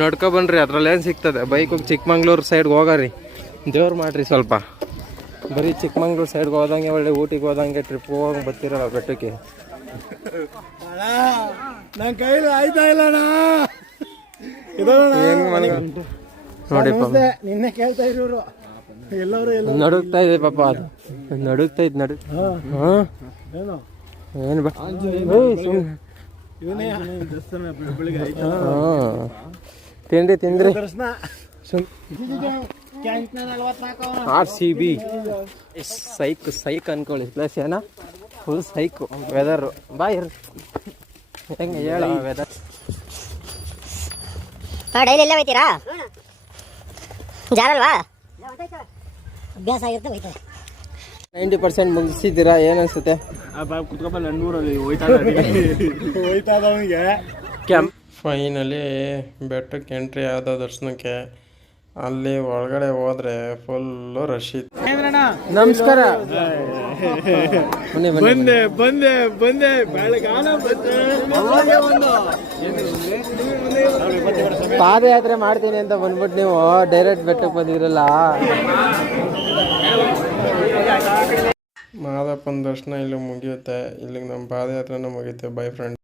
ನಡ್ಕೊ ಬನ್ರಿ, ಅದ್ರಲ್ಲಿ ಏನು ಸಿಗ್ತದೆ. ಬೈಕ್ ಹೋಗಿ ಚಿಕ್ಕಮಂಗ್ಳೂರು ಸೈಡ್ಗೆ ಹೋಗಾರಿ, ದೇವ್ರು ಮಾಡ್ರಿ ಸ್ವಲ್ಪ. ಬರೀ ಚಿಕ್ಕಮಂಗ್ಳೂರು ಸೈಡ್ಗೆ ಹೋದಂಗೆ ಒಳ್ಳೆ ಊಟಿಗೆ ಹೋದಂಗೆ ಟ್ರಿಪ್ ಹೋಗಿ ಬರ್ತಿರಲ್ಲ ಬೆಟ್ಟಕ್ಕೆ. ನನ್ನ ಕೈಲಿ ಆಯ್ತಾ ಇಲ್ಲ ನೋಡಿ ನಿನ್ನೆ ಕೇಳ್ತಾ ಇರೋರು ಎಲ್ಲರೂ ನಡುಗ್ತಾ ಇದೆ ಪಾಪ, ಅದು ನಡುಗ್ತಾ ಇದ್ ಏನು ತಿಂಡಿ ತಿಂದ್ರಿ. RCB ಸೈಕ್ ಅನ್ಕೊಳ್ಳಿ ಪ್ಲಸ್ ಏನ ಫುಲ್ ಸೈಕು ವೆದರು. ಬಾಯ್ ಹೆಂಗೆ ಹೇಳಿ ವೆದರ್. ಡೈಲಿ ಎಲ್ಲ ಹೋಯ್ತೀರಾ? ಜಾರಲ್ವಾ? ಅಭ್ಯಾಸ ಆಗಿರುತ್ತೆ, ಹೋಯ್ತಾರೆ. 90% ಮುಗಿಸಿದ್ದೀರಾ, ಏನನ್ಸುತ್ತೆ? ಫೈನಲಿ ಬೆಟ್ಟಕ್ಕೆ ಎಂಟ್ರಿ ಆದ ದರ್ಶನಕ್ಕೆ. ಅಲ್ಲಿ ಒಳಗಡೆ ಹೋದ್ರೆ ಫುಲ್ಲು ರಶ್ ಇತ್ತು. ನಮಸ್ಕಾರ. ಬಂದೆ ಬೆಳಗಾನ ಪಾದಯಾತ್ರೆ ಮಾಡ್ತೀನಿ ಅಂತ ಬಂದ್ಬಿಟ್ಟು ನೀವು ಡೈರೆಕ್ಟ್ ಬೆಟ್ಟಕ್ಕೆ ಬಂದಿರಲ್ಲ. ಮಾದಪ್ಪನ ದರ್ಶನ ಇಲ್ಲಿ ಮುಗಿಯುತ್ತೆ. ಇಲ್ಲಿಗೆ ನಮ್ಮ ಪಾದಯಾತ್ರೆನೂ ಮುಗಿಯುತ್ತೆ. By friend.